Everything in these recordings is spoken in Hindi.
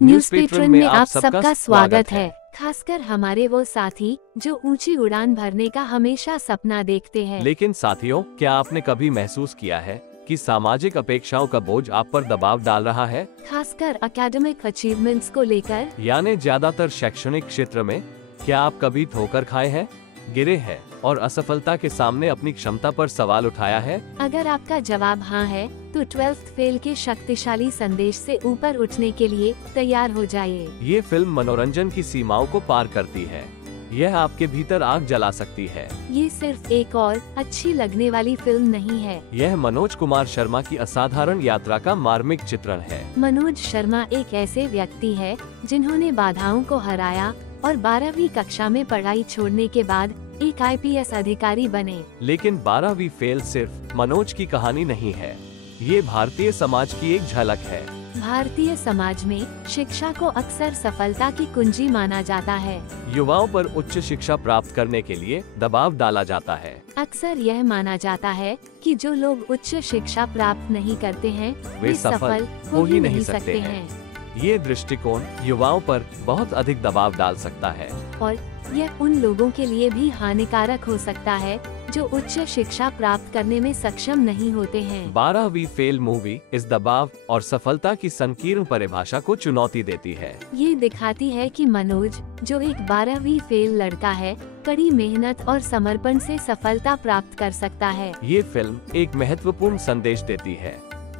न्यूज़पेट्रन में आप सबका स्वागत है। खासकर हमारे वो साथी जो ऊंची उड़ान भरने का हमेशा सपना देखते हैं। लेकिन साथियों, क्या आपने कभी महसूस किया है कि सामाजिक अपेक्षाओं का बोझ आप पर दबाव डाल रहा है? खासकर एकेडमिक अचीवमेंट्स को लेकर, यानी ज्यादातर शैक्षणिक क्षेत्र में। क्या आप कभी ठोकर खाए हैं, गिरे हैं और असफलता के सामने अपनी क्षमता पर सवाल उठाया है? अगर आपका जवाब हाँ है, तो 12th फेल के शक्तिशाली संदेश से ऊपर उठने के लिए तैयार हो जाइए। ये फिल्म मनोरंजन की सीमाओं को पार करती है। यह आपके भीतर आग जला सकती है। ये सिर्फ एक और अच्छी लगने वाली फिल्म नहीं है। यह मनोज कुमार शर्मा की असाधारण यात्रा का मार्मिक चित्रण है। मनोज शर्मा एक ऐसे व्यक्ति है जिन्होंने बाधाओं को हराया और 12वीं कक्षा में पढ़ाई छोड़ने के बाद एक IPS अधिकारी बने। लेकिन 12वीं फेल सिर्फ मनोज की कहानी नहीं है, ये भारतीय समाज की एक झलक है। भारतीय समाज में शिक्षा को अक्सर सफलता की कुंजी माना जाता है। युवाओं पर उच्च शिक्षा प्राप्त करने के लिए दबाव डाला जाता है। अक्सर यह माना जाता है कि जो लोग उच्च शिक्षा प्राप्त नहीं करते हैं, वे सफल हो ही नहीं सकते हैं। ये दृष्टिकोण युवाओं पर बहुत अधिक दबाव डाल सकता है और यह उन लोगों के लिए भी हानिकारक हो सकता है जो उच्च शिक्षा प्राप्त करने में सक्षम नहीं होते हैं। 12वीं फेल मूवी इस दबाव और सफलता की संकीर्ण परिभाषा को चुनौती देती है। ये दिखाती है कि मनोज, जो एक 12वीं फेल लड़का है, कड़ी मेहनत और समर्पण से सफलता प्राप्त कर सकता है। ये फिल्म एक महत्वपूर्ण संदेश देती है।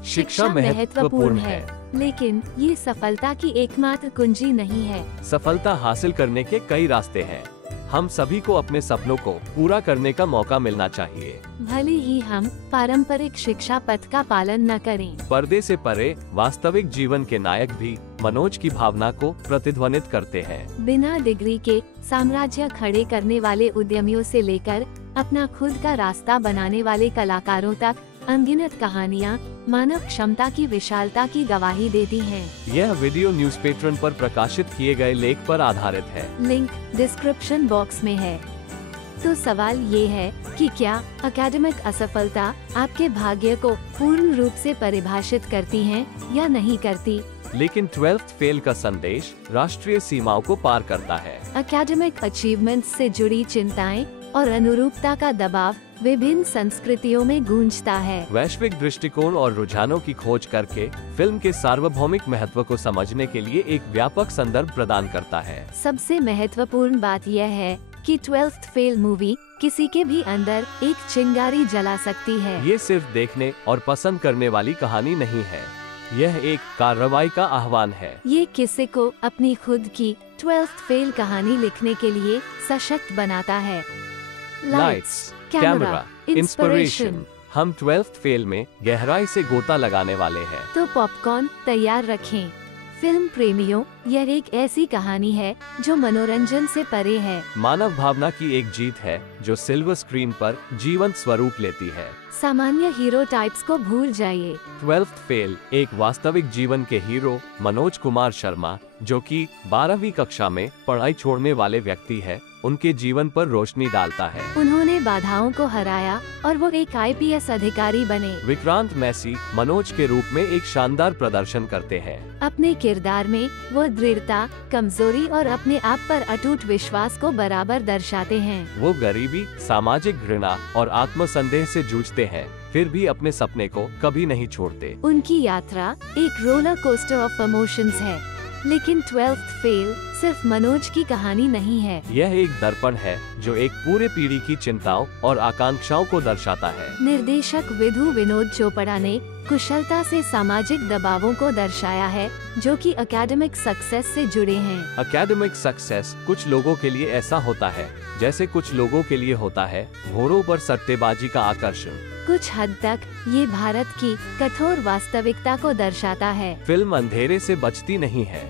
शिक्षा महत्वपूर्ण है, लेकिन ये सफलता की एकमात्र कुंजी नहीं है। सफलता हासिल करने के कई रास्ते हैं। हम सभी को अपने सपनों को पूरा करने का मौका मिलना चाहिए, भले ही हम पारंपरिक शिक्षा पथ का पालन न करें। पर्दे से परे वास्तविक जीवन के नायक भी मनोज की भावना को प्रतिध्वनित करते हैं। बिना डिग्री के साम्राज्य खड़े करने वाले उद्यमियों से लेकर अपना खुद का रास्ता बनाने वाले कलाकारों तक अनगिनत कहानियाँ मानव क्षमता की विशालता की गवाही देती हैं। यह वीडियो न्यूज़पेट्रन पर प्रकाशित किए गए लेख पर आधारित है। लिंक डिस्क्रिप्शन बॉक्स में है। तो सवाल ये है कि क्या एकेडमिक असफलता आपके भाग्य को पूर्ण रूप से परिभाषित करती है या नहीं करती? लेकिन 12th फेल का संदेश राष्ट्रीय सीमाओं को पार करता है। एकेडमिक अचीवमेंट से जुड़ी चिंताएं और अनुरूपता का दबाव विभिन्न संस्कृतियों में गूंजता है। वैश्विक दृष्टिकोण और रुझानों की खोज करके फिल्म के सार्वभौमिक महत्व को समझने के लिए एक व्यापक संदर्भ प्रदान करता है। सबसे महत्वपूर्ण बात यह है कि 12th फेल मूवी किसी के भी अंदर एक चिंगारी जला सकती है। ये सिर्फ देखने और पसंद करने वाली कहानी नहीं है, यह एक कार्रवाई का आह्वान है। ये किसी को अपनी खुद की 12th फेल कहानी लिखने के लिए सशक्त बनाता है। Lights, camera, inspiration. हम 12th फेल में गहराई से गोता लगाने वाले हैं। तो पॉपकॉर्न तैयार रखें। फिल्म प्रेमियों, यह एक ऐसी कहानी है जो मनोरंजन से परे है। मानव भावना की एक जीत है जो सिल्वर स्क्रीन पर जीवंत स्वरूप लेती है। सामान्य हीरो टाइप्स को भूल जाइए। 12th फेल एक वास्तविक जीवन के हीरो मनोज कुमार शर्मा, जो कि 12वीं कक्षा में पढ़ाई छोड़ने वाले व्यक्ति है, उनके जीवन पर रोशनी डालता है। उन्होंने बाधाओं को हराया और वो एक IPS अधिकारी बने। विक्रांत मैसी मनोज के रूप में एक शानदार प्रदर्शन करते हैं। अपने किरदार में वो दृढ़ता, कमजोरी और अपने आप पर अटूट विश्वास को बराबर दर्शाते हैं। वो गरीबी, सामाजिक घृणा और आत्मसंदेह से जूझते हैं, फिर भी अपने सपने को कभी नहीं छोड़ते। उनकी यात्रा एक रोलर कोस्टर ऑफ इमोशंस है। लेकिन 12th फेल सिर्फ मनोज की कहानी नहीं है। यह एक दर्पण है जो एक पूरे पीढ़ी की चिंताओं और आकांक्षाओं को दर्शाता है। निर्देशक विधु विनोद चोपड़ा ने कुशलता से सामाजिक दबावों को दर्शाया है जो कि एकेडमिक सक्सेस से जुड़े हैं। एकेडमिक सक्सेस कुछ लोगों के लिए ऐसा होता है जैसे कुछ लोगों के लिए होता है घोड़ों पर सट्टेबाजी का आकर्षण। कुछ हद तक ये भारत की कठोर वास्तविकता को दर्शाता है। फिल्म अंधेरे से बचती नहीं है,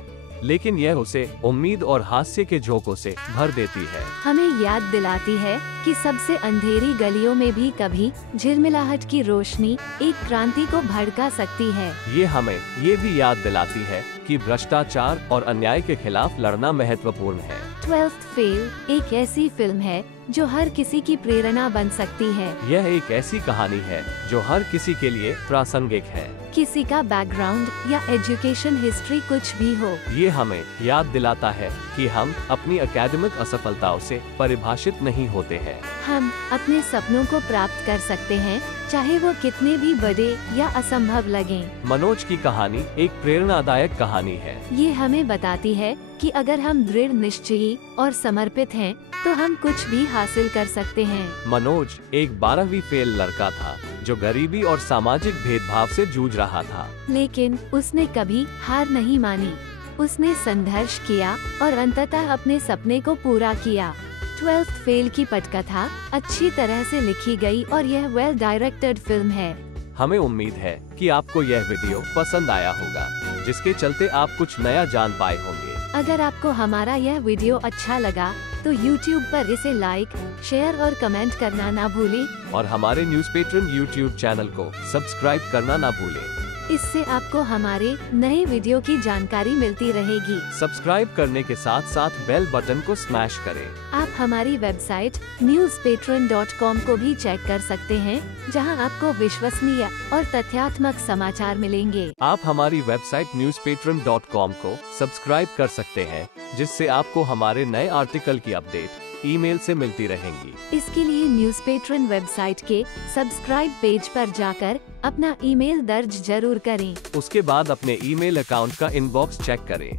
लेकिन यह उसे उम्मीद और हास्य के झोंकों से भर देती है। हमें याद दिलाती है कि सबसे अंधेरी गलियों में भी कभी झिलमिलाहट की रोशनी एक क्रांति को भड़का सकती है। ये हमें ये भी याद दिलाती है कि भ्रष्टाचार और अन्याय के खिलाफ लड़ना महत्वपूर्ण है। 12th फेल एक ऐसी फिल्म है जो हर किसी की प्रेरणा बन सकती है। यह एक ऐसी कहानी है जो हर किसी के लिए प्रासंगिक है। किसी का बैकग्राउंड या एजुकेशन हिस्ट्री कुछ भी हो। ये हमें याद दिलाता है कि हम अपनी एकेडमिक असफलताओं से परिभाषित नहीं होते हैं। हम अपने सपनों को प्राप्त कर सकते हैं, चाहे वो कितने भी बड़े या असंभव लगें। मनोज की कहानी एक प्रेरणादायक कहानी है। ये हमें बताती है कि अगर हम दृढ़ निश्चयी और समर्पित हैं, तो हम कुछ भी हासिल कर सकते हैं। मनोज एक 12वीं फेल लड़का था जो गरीबी और सामाजिक भेदभाव से जूझ रहा था। लेकिन उसने कभी हार नहीं मानी। उसने संघर्ष किया और अंततः अपने सपने को पूरा किया। 12th फेल की पटकथा अच्छी तरह से लिखी गई और यह वेल डायरेक्टेड फिल्म है। हमें उम्मीद है कि आपको यह वीडियो पसंद आया होगा, जिसके चलते आप कुछ नया जान पाए होंगे। अगर आपको हमारा यह वीडियो अच्छा लगा तो YouTube पर इसे लाइक, शेयर और कमेंट करना ना भूलें। और हमारे न्यूज़ पेट्रन YouTube चैनल को सब्सक्राइब करना ना भूलें। इससे आपको हमारे नए वीडियो की जानकारी मिलती रहेगी। सब्सक्राइब करने के साथ साथ बेल बटन को स्मैश करें। आप हमारी वेबसाइट newspatron.com को भी चेक कर सकते हैं, जहां आपको विश्वसनीय और तथ्यात्मक समाचार मिलेंगे। आप हमारी वेबसाइट newspatron.com को सब्सक्राइब कर सकते हैं, जिससे आपको हमारे नए आर्टिकल की अपडेट ईमेल से मिलती रहेंगी। इसके लिए न्यूज़पेट्रन वेबसाइट के सब्सक्राइब पेज पर जाकर अपना ईमेल दर्ज जरूर करें। उसके बाद अपने ईमेल अकाउंट का इनबॉक्स चेक करें।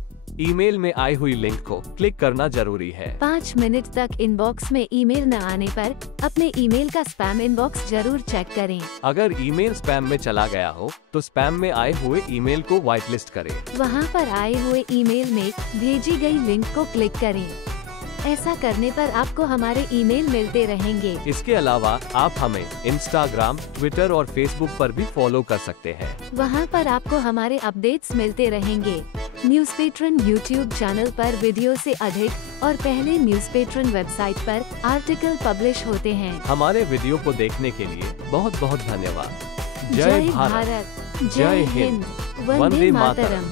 ईमेल में आई हुई लिंक को क्लिक करना जरूरी है। 5 मिनट तक इनबॉक्स में ईमेल न आने पर अपने ईमेल का स्पैम इनबॉक्स जरूर चेक करें। अगर ईमेल स्पैम में चला गया हो तो स्पैम में आए हुए ईमेल को व्हाइट लिस्ट करें। वहां पर आए हुए ईमेल में भेजी गई लिंक को क्लिक करें। ऐसा करने पर आपको हमारे ईमेल मिलते रहेंगे। इसके अलावा आप हमें इंस्टाग्राम, ट्विटर और फेसबुक पर भी फॉलो कर सकते हैं। वहां पर आपको हमारे अपडेट्स मिलते रहेंगे। न्यूज़पेट्रन YouTube चैनल पर वीडियो से अधिक और पहले न्यूज़पेट्रन वेबसाइट पर आर्टिकल पब्लिश होते हैं। हमारे वीडियो को देखने के लिए बहुत बहुत धन्यवाद। जय भारत, जय हिंद, वंदे मातरम।